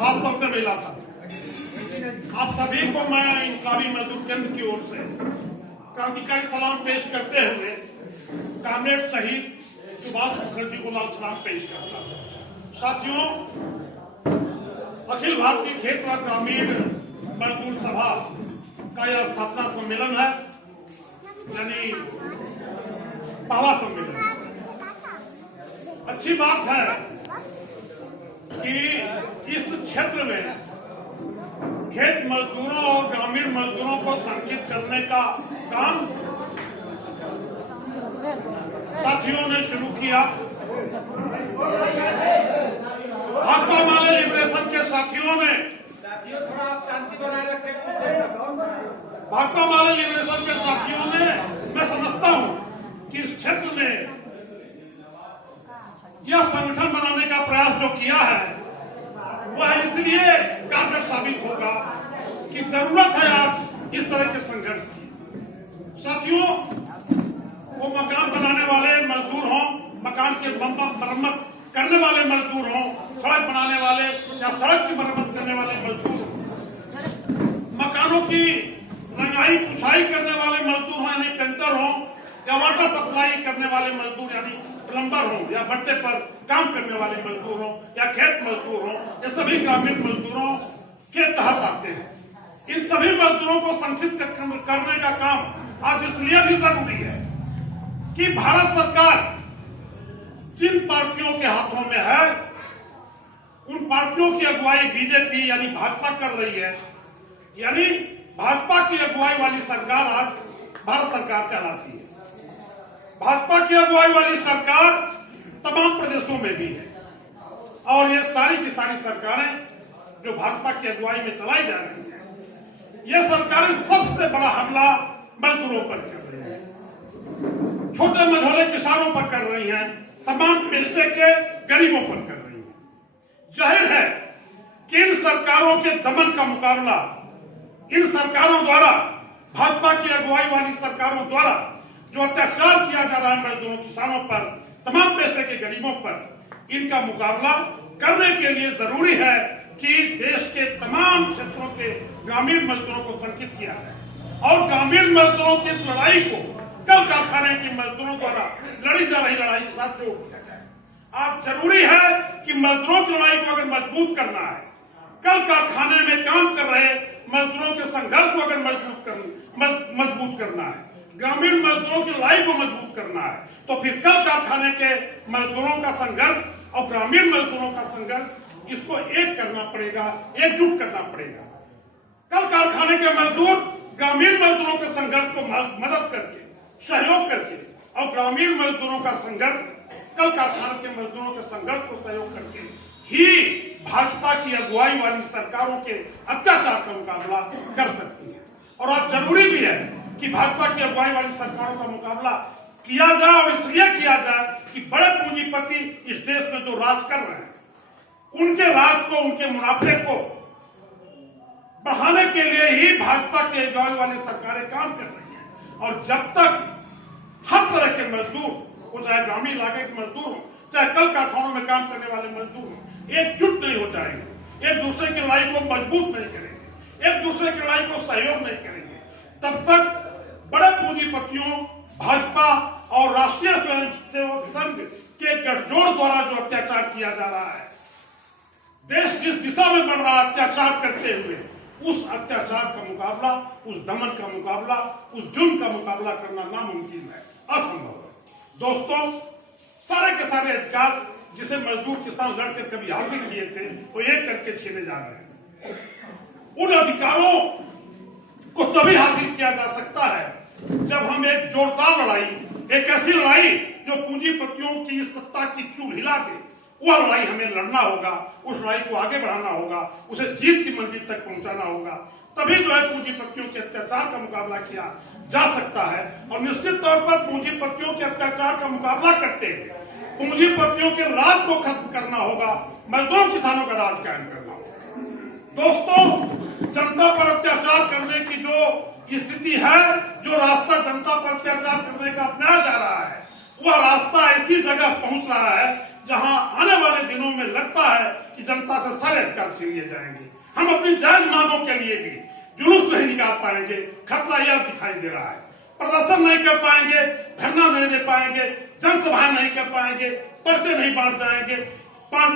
खासतौर से महिला था। आप सभी को मैं इंकलाबी मजदूर केंद्र की ओर से क्रांतिकारी सलाम पेश करते हुए कामरेड शहीद सुभाष मुखर्जी को लाल सलाम पेश करता हूँ। साथियों, अखिल भारतीय खेत व ग्रामीण मजदूर सभा का यह स्थापना सम्मेलन है, यानी पहला सम्मेलन। अच्छी बात है कि इस क्षेत्र में खेत मजदूरों और ग्रामीण मजदूरों को संगठित करने का काम साथियों ने शुरू किया। भाकपा माले लिबरेशन के साथियों ने थोड़ा आप शांति बनाए रखें। भाकपा माले लिबरेशन के साथियों ने, मैं समझता हूं कि इस क्षेत्र में यह संगठन बनाने का प्रयास जो किया है वह इसलिए कारगर साबित होगा कि जरूरत है आज इस तरह के संघर्ष की। साथियों, वो मकान बनाने वाले मजदूर हों, मकान की मरम्मत करने वाले मजदूर हों, सड़क बनाने वाले या सड़क की मरम्मत करने वाले मजदूर हों, मकानों की रंगाई पुछाई करने वाले मजदूर हों यानी पेंटर हों, या वाटर सप्लाई करने वाले मजदूर यानी प्लम्बर हो, या भट्टे पर काम करने वाले मजदूर हो, या खेत मजदूर हो, ये सभी ग्रामीण मजदूरों के तहत आते हैं। इन सभी मजदूरों को संगठित करने का काम आज इसलिए भी जरूरी है कि भारत सरकार जिन पार्टियों के हाथों में है उन पार्टियों की अगुवाई बीजेपी यानी भाजपा कर रही है, यानी भाजपा की अगुवाई वाली सरकार आज भारत सरकार कहलाती है। भाजपा की अगुवाई वाली सरकार तमाम प्रदेशों में भी है और ये सारी की सारी सरकारें जो भाजपा की अगुवाई में चलाई जा रही है, ये सरकारें सबसे बड़ा हमला मजदूरों पर कर रही है, छोटे मझोले किसानों पर कर रही हैं, तमाम पेशे के गरीबों पर कर रही हैं। जाहिर है कि इन सरकारों के दमन का मुकाबला इन सरकारों द्वारा, भाजपा की अगुवाई वाली सरकारों द्वारा जो अत्याचार किया जा रहा है मजदूरों किसानों पर, तमाम पैसे के गरीबों पर, इनका मुकाबला करने के लिए जरूरी है कि देश के तमाम क्षेत्रों के ग्रामीण मजदूरों को संगठित किया जाए और ग्रामीण मजदूरों की इस लड़ाई को कल कारखाने के मजदूरों द्वारा लड़ी जा रही लड़ाई के साथ जोड़ दिया जाए। आज जरूरी है कि मजदूरों की लड़ाई को अगर मजबूत करना है, कल कारखाने में काम कर रहे मजदूरों के संघर्ष को अगर मजबूत करना है, ग्रामीण मजदूरों की लड़ाई को मजबूत करना है, तो फिर कल कारखाने के मजदूरों का संघर्ष और ग्रामीण मजदूरों का संघर्ष, इसको एक करना पड़ेगा, एकजुट करना पड़ेगा। कल कारखाने के मजदूर ग्रामीण मजदूरों के संघर्ष को मदद करके, सहयोग करके, और ग्रामीण मजदूरों का संघर्ष कल कारखाने के मजदूरों के संघर्ष को सहयोग करके ही भाजपा की अगुवाई वाली सरकारों के अत्याचार का मुकाबला कर सकती है। और आज जरूरी भी है कि भाजपा की अगुवाई वाली सरकारों का मुकाबला किया जाए, और इसलिए किया जाए कि बड़े पूंजीपति इस देश में जो राज कर रहे हैं उनके राज को, उनके मुनाफे को बढ़ाने के लिए ही भाजपा की अगुवाई वाली सरकारें काम कर रही हैं। और जब तक हर तरह के मजदूर, वो चाहे ग्रामीण इलाके के मजदूर हो, चाहे कल कारखानों में काम करने वाले मजदूर हो, एकजुट नहीं हो जाएंगे, एक दूसरे की लड़ाई को मजबूत नहीं करेंगे, एक दूसरे की लड़ाई को सहयोग नहीं करेंगे, तब तक बड़े पूंजीपतियों, भाजपा और राष्ट्रीय स्वयंसेवक संघ के गठजोड़ द्वारा जो अत्याचार किया जा रहा है, देश जिस दिशा में बढ़ रहा है अत्याचार करते हुए, उस अत्याचार का मुकाबला, उस दमन का मुकाबला, उस जुल्म का मुकाबला करना नामुमकिन है, असंभव है। दोस्तों, सारे के सारे अधिकार जिसे मजदूर किसान लड़कर कभी हासिल किए थे, वो एक करके छीने जा रहे हैं। उन अधिकारों को तभी हासिल किया जा सकता है जब हम एक जोरदार लड़ाई, एक ऐसी लड़ाई जो पूंजीपतियों की सत्ता की चूल हिला दे, वह लड़ाई हमें लड़ना होगा, उस लड़ाई को आगे बढ़ाना होगा, उसे जीत की मंजिल तक पहुंचाना होगा। तभी जो है पूंजीपतियों के अत्याचार का मुकाबला किया जा सकता है। और निश्चित तौर पर पूंजीपतियों के अत्याचार का मुकाबला करते हुए पूंजीपतियों के राज को खत्म करना होगा, मजदूरों किसानों का राज कायम करना होगा। दोस्तों, जनता पर अत्याचार करने की जो स्थिति है, जो रास्ता जनता पर अत्याचार करने का अपनाया जा रहा है, वह रास्ता ऐसी जगह पहुंच रहा है जहां आने वाले दिनों में लगता है कि जनता से सारे अधिकार छीन लिए जाएंगे। हम अपनी जायज मांगों के लिए भी जुलूस नहीं निकाल पाएंगे, खतरा यह दिखाई दे रहा है। प्रदर्शन नहीं कर पाएंगे, धरना नहीं दे पाएंगे, जनसभाएं नहीं कर पाएंगे, पर्चे नहीं बांट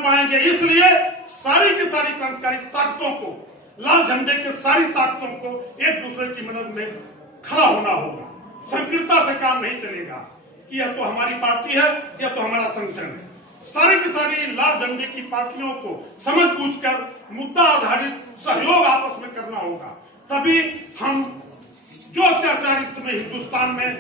पाएंगे। इसलिए सारी की सारी क्रांतिकारी ताकतों को, लाल झंडे के सारी ताकतों को एक दूसरे की मदद में खड़ा होना होगा। संकीर्णता से काम नहीं चलेगा कि यह तो हमारी पार्टी है, यह तो हमारा संगठन है। सारी की सारी लाल झंडे की पार्टियों को समझ बूझकर मुद्दा आधारित सहयोग आपस में करना होगा। तभी हम जो अत्याचार इस समय हिंदुस्तान में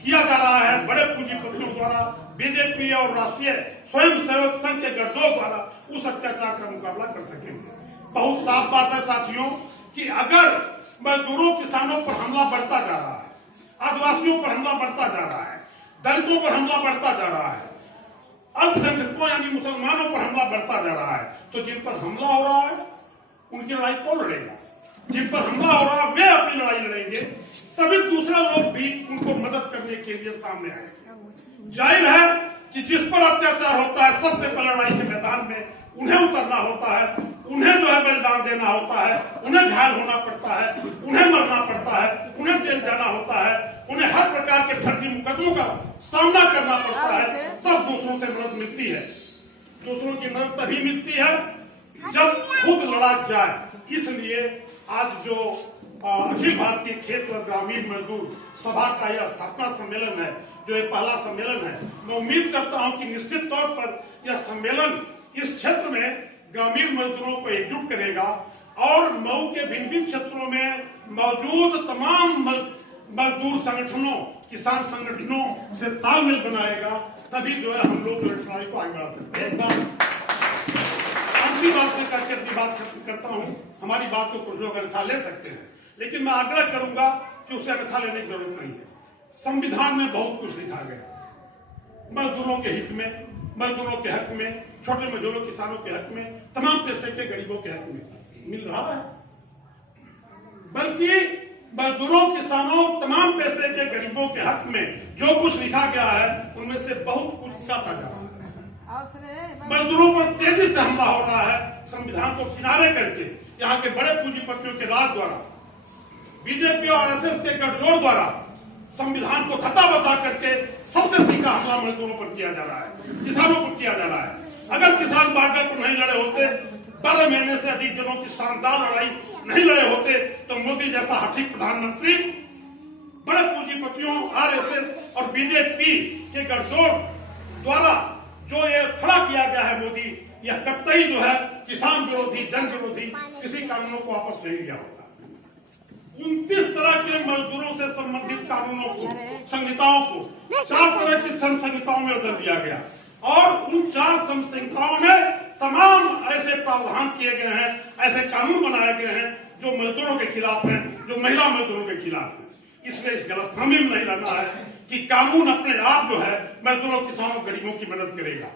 किया जा रहा है बड़े पूंजीपतियों द्वारा, बीजेपी और राष्ट्रीय स्वयंसेवक संघ के गठजोड़ द्वारा, उस अत्याचार का मुकाबला कर सकेंगे। बहुत साफ बात है साथियों कि अगर मजदूरों किसानों पर हमला बढ़ता जा रहा है, आदिवासियों पर हमला बढ़ता जा रहा है, दलितों पर हमला बढ़ता जा रहा है, अल्पसंख्यकों यानी मुसलमानों पर हमला बढ़ता जा रहा है, तो जिन पर हमला हो रहा है उनकी लड़ाई कौन लड़ेगा? जिन पर हमला हो रहा है वे अपनी लड़ाई लड़ेंगे, तभी दूसरे लोग भी उनको मदद करने के लिए सामने आएंगे। जाहिर है कि जिस पर अत्याचार होता है सबसे पहले लड़ाई के मैदान में उन्हें उतरना होता है, उन्हें जो है बलिदान देना होता है, उन्हें घायल होना पड़ता है, उन्हें मरना पड़ता है, उन्हें जेल जाना होता है, उन्हें हर प्रकार के फर्जी मुकदमों का सामना करना पड़ता है। तब दूसरों से मदद मिलती है। दूसरों की मदद तभी मिलती है जब खुद लड़ा जाए। इसलिए आज जो अखिल भारतीय खेत और ग्रामीण मजदूर सभा का यह स्थापना सम्मेलन है, जो ये पहला सम्मेलन है, मैं उम्मीद करता हूं कि निश्चित तौर पर यह सम्मेलन इस क्षेत्र में ग्रामीण मजदूरों को एकजुट करेगा और मऊ के भिन्न भिन्न क्षेत्रों में मौजूद तमाम मजदूर संगठनों, किसान संगठनों से तालमेल बनाएगा। तभी जो है हम लोग लड़ाई को आगे बढ़ा सकते हैं। एक बात आखिरी बात से करके अपनी बात खत्म करता हूँ। हमारी बात को कुछ लोग अन्यथा ले सकते हैं, लेकिन मैं आग्रह करूंगा कि उसे अन्यथा लेने की जरूरत नहीं है। संविधान में बहुत कुछ लिखा गया, मजदूरों के हित में, मजदूरों के हक में, छोटे मजदूरों किसानों के हक में, तमाम पैसे के गरीबों के हक में मिल रहा है। बल्कि मजदूरों किसानों तमाम पैसे के गरीबों के हक में जो कुछ लिखा गया है उनमें से बहुत कुछ काटा जा रहा है। मजदूरों पर तेजी से हमला हो रहा है। संविधान को किनारे करके यहाँ के बड़े पूंजीपतियों के राज द्वारा, बीजेपी और आरएसएस के गठजोड़ द्वारा संविधान को खता बता करके सबसे तीखा हमला मजदूरों पर किया जा रहा है, किसानों पर किया जा रहा है। अगर किसान बॉर्डर पर नहीं लड़े होते, 12 महीने से अधिक दिनों की शानदार लड़ाई नहीं लड़े होते, तो मोदी जैसा हठीक प्रधानमंत्री बड़े पूंजीपतियों, आरएसएस और बीजेपी के गठजोड़ द्वारा जो ये खड़ा किया गया है मोदी, यह कतई जो है किसान विरोधी, जन विरोधी किसी कानूनों को वापस नहीं लिया होता। 29 तरह के मजदूरों से संबंधित कानूनों को, संहिताओं को 4 तरह की संहिताओं में बदल दिया गया और उन 4 संहिताओं में तमाम ऐसे प्रावधान किए गए हैं, ऐसे कानून बनाए गए हैं जो मजदूरों के खिलाफ हैं, जो महिला मजदूरों के खिलाफ हैं। इसलिए इस गलतफहमी में नहीं रहना है कि कानून अपने आप जो है मजदूरों, किसानों, गरीबों की मदद करेगा।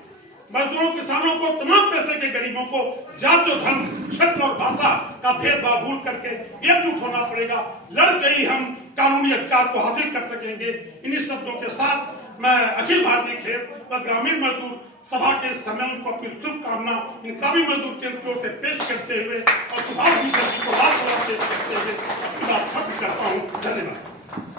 मजदूरों, किसानों को, तमाम पैसे के गरीबों को जाति, धर्म, क्षेत्र और भाषा का भेदभाव भूल करके एकजुट होना पड़ेगा। लड़के ही हम कानूनी अधिकार को हासिल कर सकेंगे। इन्हीं शब्दों के साथ मैं अखिल भारतीय खेत व ग्रामीण मजदूर सभा के सम्मेलन को अपनी शुभकामना इनकलाबी मजदूर केंद्र की ओर से पेश करते हुए और सुभाष मुखर्जी को लाल कलर पेश करते हुए बात खत्म करता हूँ। धन्यवाद।